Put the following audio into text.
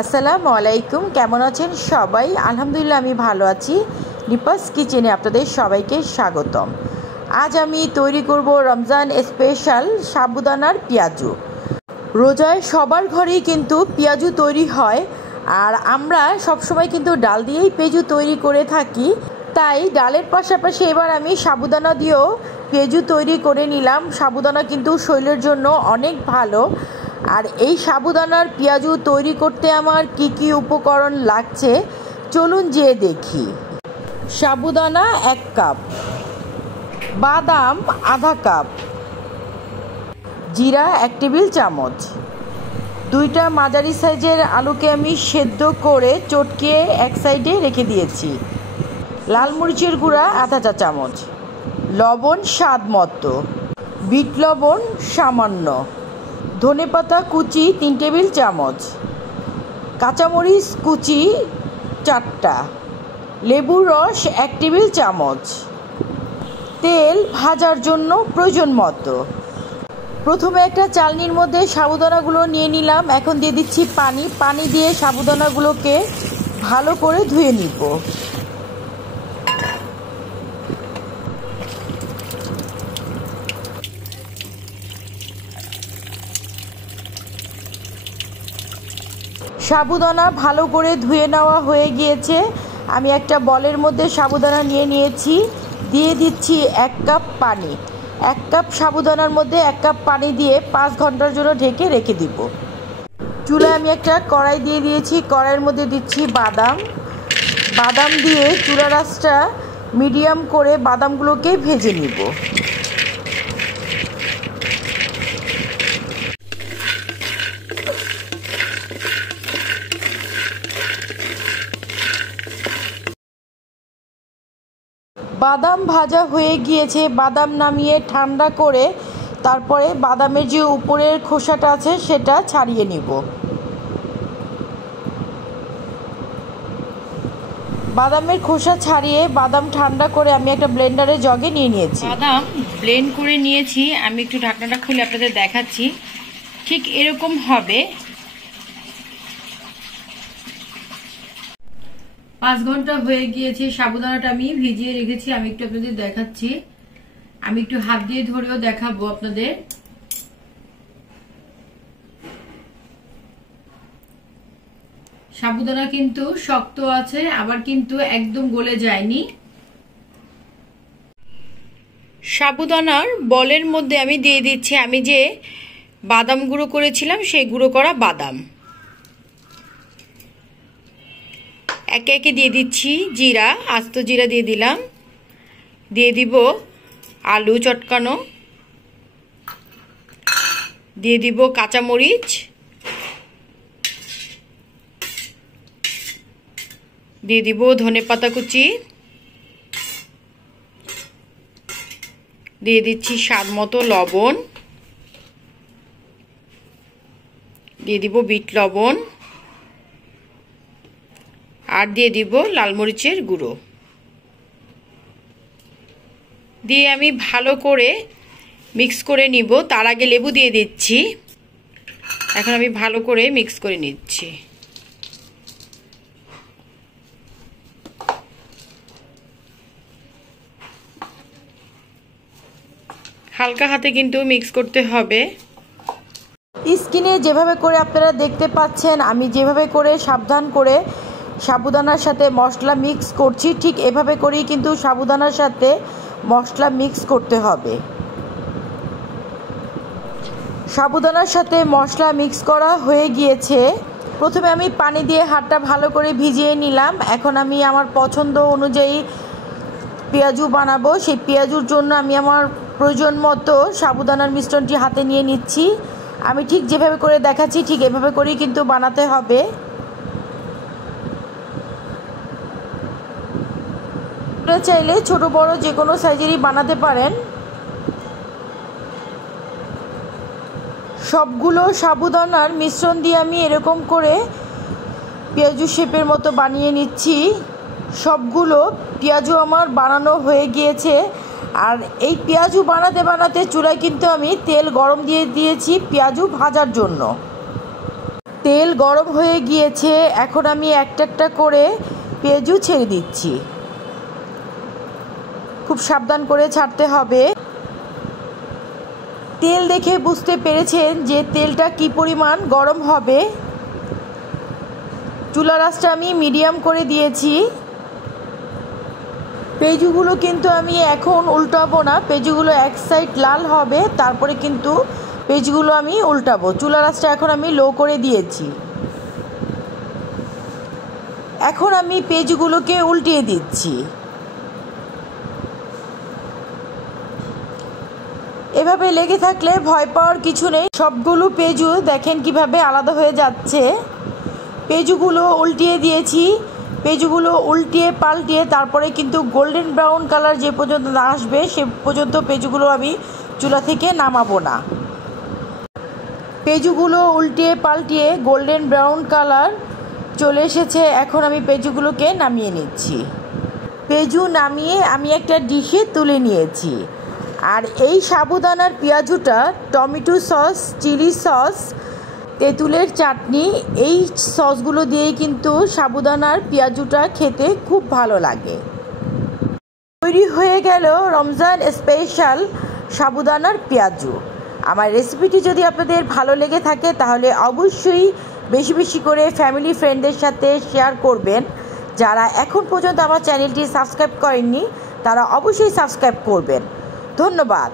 আসসালামু আলাইকুম, কেমন আছেন সবাই? আলহামদুলিল্লাহ আমি ভালো আছি। নিপাস কিচেনে আপনাদের সবাইকে স্বাগতম। আজ আমি তৈরি করব রমজান স্পেশাল সাবুদানার পেঁয়াজু। রোজায় সবার ঘরেই কিন্তু পেঁয়াজু তৈরি হয়, আর আমরা সবসময় কিন্তু ডাল দিয়েই পেঁয়াজু তৈরি করে থাকি। তাই ডালের পাশাপাশি এবার আমি সাবুদানা দিয়েও পেঁয়াজু তৈরি করে নিলাম। সাবুদানা কিন্তু শরীরের জন্য অনেক ভালো। আর এই সাবুদানার পেঁয়াজু তৈরি করতে আমার কি কি উপকরণ লাগছে চলুন যেয়ে দেখি। সাবুদানা 1 কাপ, বাদাম আধা কাপ, জিরা 1 টেবিল চামচ, 2টা মাঝারি সাইজের আলুকে আমি সেদ্ধ করে চটকিয়ে এক সাইডে রেখে দিয়েছি, লাল মরিচের গুঁড়া আধা চা চামচ, লবণ স্বাদ মতো, বিট লবণ সামান্য, ধনেপাতা কুচি 3 টেবিল চামচ, কাঁচামরিচ কুচি 4টা, লেবুর রস 1 টেবিল চামচ, তেল ভাজার জন্য প্রয়োজন মতো। প্রথমে একটা চালনির মধ্যে সাবুদানাগুলো নিয়ে নিলাম। এখন দিয়ে দিচ্ছি পানি দিয়ে সাবুদানাগুলোকে ভালো করে ধুয়ে নিব। সাবুদানা ভালো করে ধুয়ে নেওয়া হয়ে গিয়েছে। আমি একটা বলের মধ্যে সাবুদানা নিয়ে নিয়েছি, দিয়ে দিচ্ছি 1 কাপ পানি। 1 কাপ সাবুদানার মধ্যে 1 কাপ পানি দিয়ে 5 ঘন্টার জন্য ঢেকে রেখে দিব। চুলায় আমি একটা কড়াই দিয়ে দিয়েছি, কড়াইয়ের মধ্যে দিচ্ছি বাদাম দিয়ে চুলার আঁচটা মিডিয়াম করে বাদামগুলোকে ভেজে নিব। বাদাম ভাজা হয়ে গিয়েছে, বাদাম নামিয়ে ঠান্ডা করে তারপরে বাদামের যে উপরের খোসাটা আছে সেটা ছাড়িয়ে নিব। বাদামের খোসা ছাড়িয়ে বাদাম ঠান্ডা করে আমি একটা ব্লেন্ডারে জগে নিয়ে নিয়েছি। বাদাম ব্লেন্ড করে নিয়েছি। আমি একটু ঢাকনাটা খুলে আপনাদের দেখাচ্ছি, ঠিক এরকম হবে। 5 ঘন্টা হয়ে গিয়েছে। সাবুদানাটা আমি ভিজিয়ে রেখেছি, আমি একটু আপনাদের দেখাচ্ছি। আমি একটু হাত দিয়ে ধরেও দেখাবো আপনাদের। সাবুদানা কিন্তু শক্ত আছে, আবার কিন্তু একদম গলে যায়নি। সাবুদানার বলের মধ্যে আমি দিয়ে দিচ্ছি আমি যে বাদাম গুঁড়ো করেছিলাম সেই গুঁড়ো করা বাদাম। একে একে দিয়ে দিচ্ছি জিরা, আস্ত জিরা দিয়ে দিলাম। দিয়ে দিব আলু চটকানো, দিয়ে দিব কাঁচামরিচ, দিয়ে দিব ধনেপাতা কুচি, দিয়ে দিচ্ছি স্বাদ মতো লবণ, দিয়ে দিব বিট লবণ, আর দিয়ে দিব লাল মরিচের গুঁড়ো। দিয়ে আমি ভালো করে মিক্স করে নিব। তার আগে লেবু দিয়ে দিচ্ছি। এখন আমি ভালো করে মিক্স করে নিচ্ছি। হালকা হাতে কিন্তু মিক্স করতে হবে। স্ক্রিনে যেভাবে করে আপনারা দেখতে পাচ্ছেন আমি যেভাবে করে সাবধান করে সাবুদানার সাথে মশলা মিক্স করছি, ঠিক এভাবে করেই কিন্তু সাবুদানার সাথে মশলা মিক্স করতে হবে। সাবুদানার সাথে মশলা মিক্স করা হয়ে গিয়েছে। প্রথমে আমি পানি দিয়ে হাতটা ভালো করে ভিজিয়ে নিলাম। এখন আমি আমার পছন্দ অনুযায়ী পেঁয়াজু বানাবো। সেই পেঁয়াজুর জন্য আমি আমার প্রয়োজন মতো সাবুদানার মিশ্রণটি হাতে নিয়ে নিচ্ছি। আমি ঠিক যেভাবে করে দেখাচ্ছি ঠিক এভাবে করেই কিন্তু বানাতে হবে। চাইলে ছোট বড় যে কোনো সাইজেরই বানাতে পারেন। সবগুলো সাবুদানার মিশ্রণ দিয়ে আমি এরকম করে পেঁয়াজু শেপের মতো বানিয়ে নিচ্ছি। সবগুলো পেঁয়াজু আমার বানানো হয়ে গিয়েছে। আর এই পেঁয়াজু বানাতে বানাতে চুলায় কিন্তু আমি তেল গরম দিয়ে দিয়েছি পেঁয়াজু ভাজার জন্য। তেল গরম হয়ে গিয়েছে, এখন আমি একটা একটা করে পেঁয়াজু ছেড়ে দিচ্ছি। খুব সাবধান করে ছাড়তে হবে। তেল দেখে বুঝতে পেরেছেন যে তেলটা কি পরিমাণ গরম হবে। চুলার আঁচটা আমি মিডিয়াম করে দিয়েছি। পেঁয়াজুগুলো কিন্তু আমি এখন উল্টাবো না, পেঁয়াজুগুলো এক সাইড লাল হবে, তারপরে কিন্তু পেঁয়াজুগুলো আমি উল্টাবো। চুলার আঁচটা এখন আমি লো করে দিয়েছি। এখন আমি পেঁয়াজুগুলোকে উল্টিয়ে দিচ্ছি। এভাবে লেগে থাকলে ভয় পাওয়ার কিছু নেই। সবগুলো পেঁয়াজু দেখেন কিভাবে আলাদা হয়ে যাচ্ছে। পেঁয়াজুগুলো উল্টিয়ে দিয়েছি। পেঁয়াজুগুলো উল্টিয়ে পাল্টিয়ে তারপরে কিন্তু গোল্ডেন ব্রাউন কালার যে পর্যন্ত না আসবে সে পর্যন্ত পেঁয়াজুগুলো আমি চুলা থেকে নামাবো না। পেঁয়াজুগুলো উল্টিয়ে পাল্টিয়ে গোল্ডেন ব্রাউন কালার চলে এসেছে। এখন আমি পেঁয়াজুগুলোকে নামিয়ে নিচ্ছি। পেঁয়াজু নামিয়ে আমি একটা ডিশে তুলে নিয়েছি। আর এই সাবুদানার পেঁয়াজুটা টমেটো সস, চিলি সস, তেঁতুলের চাটনি, এই সসগুলো দিয়েই কিন্তু সাবুদানার পেঁয়াজুটা খেতে খুব ভালো লাগে। তৈরি হয়ে গেল রমজান স্পেশাল সাবুদানার পেঁয়াজু। আমার রেসিপিটি যদি আপনাদের ভালো লেগে থাকে তাহলে অবশ্যই বেশি বেশি করে ফ্যামিলি ফ্রেন্ডদের সাথে শেয়ার করবেন। যারা এখন পর্যন্ত আমার চ্যানেলটি সাবস্ক্রাইব করেননি তারা অবশ্যই সাবস্ক্রাইব করবেন। ধন্যবাদ।